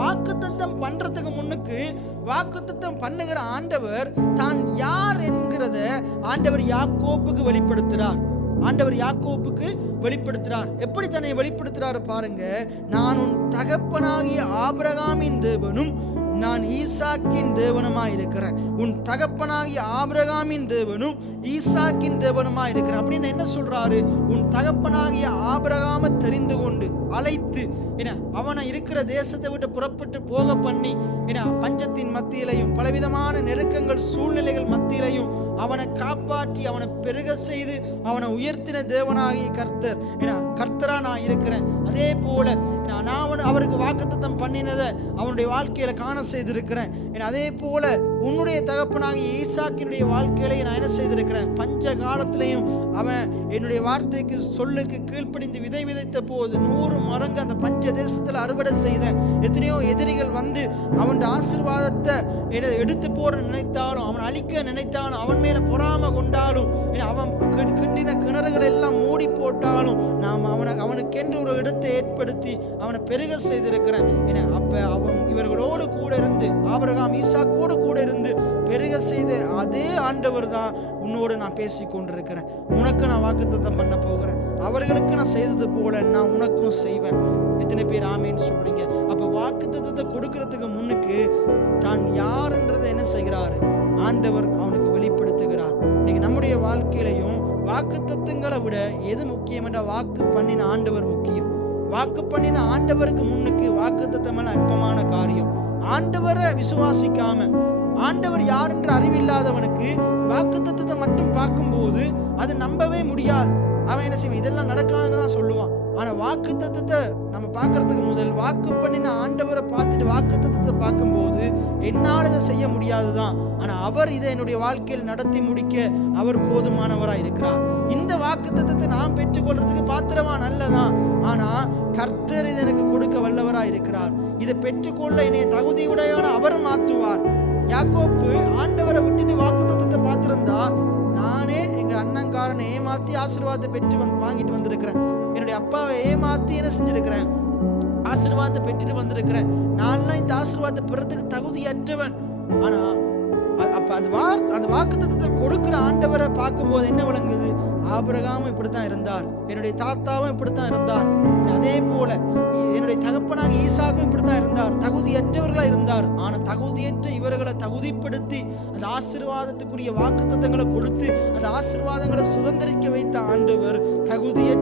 வாக்குத்தத்தம் பண்றதுக்கு முன்னுக்கு வாக்குத்தத்தம் பண்ணுகிற ஆண்டவர் தான் யார் என்கிறத ஆண்டவர் யாக்கோப்புக்கு வெளிப்படுத்துறார். ஆண்டவர் யாக்கோப்புக்கு வெளிப்படுத்துறார். எப்படி தன்னை வெளிப்படுத்துறாரு பாருங்க. நான் உன் தகப்பனாகிய ஆபிரகாமின் தேவனும் நான் ஈசாக்கின் தேவனுமாய் இருக்கிறேன். உன் தகப்பனாகிய ஆபிரகாமின் தேவனும் ஈசாக்கின் தேவனுமாய் இருக்கிறேன் அப்படின்னு என்ன சொல்றாரு? உன் தகப்பனாகிய ஆபிரகாமை தெரிந்து கொண்டு அழைத்து அவனை இருக்கிற தேசத்தை விட்டு புறப்பட்டு போக பண்ணி பஞ்சத்தின் மத்தியிலையும் பலவிதமான நெருக்கங்கள் சூழ்நிலைகள் மத்தியிலையும் அவனை காப்பாற்றி அவனை பெருக செய்து அவனை உயர்த்தின தேவனாகிய கர்த்தர் கர்த்தரா நான் இருக்கிறேன். அதே போல நான் அவருக்கு வாக்குத்தத்தம் பண்ணினதை அவனுடைய வாழ்க்கையில காண செய்திருக்கிறேன். அதே போல உன்னுடைய தகப்பனாகிய ஈசாக்கினுடைய வாழ்க்கையில நான் என்ன செய்திருக்கிறேன்? பஞ்ச காலத்திலையும் அவன் என்னுடைய வார்த்தைக்கு சொல்லுக்கு கீழ்ப்படிந்து விதை விதைத்த போது 100 மடங்கு அந்த பஞ்ச தேசத்துல அறுவடை செய்தேன். எத்தனையோ எதிரிகள் வந்து அவன் ஆசீர்வாதத்தை எடுத்து போட நினைத்தாலும் அவன் அழிக்க நினைத்தாலும் அவன் மேல பொறாம கொண்டாலும் அவன் கிண்டின கிணறுகள் எல்லாம் மூடி போட்டாலும் நாம் அவனுக்கென்று ஒரு இடத்தை ஏற்படுத்தி அவனை பெருக செய்திருக்கிறேன். அப்ப அவன் இவர்களோடு கூட இருந்து ஆபிரகாம் ஈசாக்கோடு கூட இருந்து பெருக செய்த அதே ஆண்டவர் தான் உன்னோடு நான் பேசி கொண்டிருக்கிறேன். உனக்கு நான் வாக்குத்தத்தம் பண்ண போகிறேன். அவர்களுக்கு நான் செய்தது போல நான் உனக்கும் செய்வேன். எத்தனை பேர் ஆமேன்னு சொல்றீங்க? அப்ப வாக்குத்தத்தத்தை கொடுக்கறதுக்கு முன்னுக்கு தான் யாருன்றதை என்ன செய்கிறாரு? ஆண்டவர் அவனுக்கு வெளிப்படுத்துகிறார். இன்னைக்கு நம்முடைய வாழ்க்கையிலையும் வாக்குத்தத்தங்களை விட எது முக்கியம் என்ற வாக்கு பண்ணின ஆண்டவர் முக்கியம். வாக்கு பண்ணின ஆண்டவருக்கு முன்னுக்கு வாக்குத்தத்தம் அற்பமான காரியம். ஆண்டவரை விசுவாசிக்காம ஆண்டவர் யார் என்ற அறிவில்லாதவனுக்கு வாக்குத்தத்தத்தை மட்டும் பார்க்கும்போது அது நம்பவே முடியாது. அவன் என்ன செய்வான்? இதெல்லாம் நடக்காதுன்னு தான் சொல்லுவான். ஆனா வாக்குத்தத்தத்தை நம்ம பார்க்கறதுக்கு முதல் வாக்கு பண்ணின ஆண்டவரை பார்த்துட்டு வாக்குத்தத்தத்தை பார்க்கும்போது என்னால் இதை செய்ய முடியாதுதான், ஆனா அவர் இதை என்னுடைய வாழ்க்கையில் நடத்தி முடிக்க அவர் போதுமானவராய் இருக்கிறார். இந்த வாக்குத்தத்தத்தை நான் பெற்றுக்கொள்றதுக்கு பாத்திரமா நல்லதான், ஆனா கர்த்தர் இதை எனக்கு கொடுக்க வல்லவராய் இருக்கிறார். இதை பெற்றுக்கொள்ள என்னை தகுதியுடையவன அவர் மாற்றுவார். யாக்கோப்பு ஆண்டவரை விட்டுட்டு வாக்குத்தத்தத்தை பார்த்திருந்தா, நானே எங்க அண்ணங்காரனை ஏமாத்தி ஆசீர்வாதத்தை பெற்று வாங்கிட்டு வந்திருக்கிறேன், என்னுடைய அப்பாவை ஏமாத்தி என்ன செஞ்சிருக்கிறேன், ஆசீர்வாதத்தை பெற்றுட்டு வந்திருக்கிறேன், நான் இந்த ஆசீர்வாதத்தை பெறத்துக்கு தகுதியற்றவன். ஆனா அப்ப அந்த வாக்குத்தத்தத்தை கொடுக்கிற ஆண்டவரை பார்க்கும்போது என்ன விளங்குது? ஆபிரகாமும் இப்படித்தான் இருந்தார், என்னுடைய தாத்தாவும் இப்படித்தான் இருந்தார், அதே போல என்னுடைய தகப்பனாக ஈசாக்கும் இப்படித்தான் இருந்தார், தகுதியற்றவர்களா இருந்தார். ஆனா தகுதியற்ற இவர்களை தகுதிப்படுத்தி அந்த ஆசீர்வாதத்துக்குரிய வாக்குத்தத்தங்களை கொடுத்து அந்த ஆசீர்வாதங்களை சுதந்திரிக்க வைத்த ஆண்டவர் தகுதியற்ற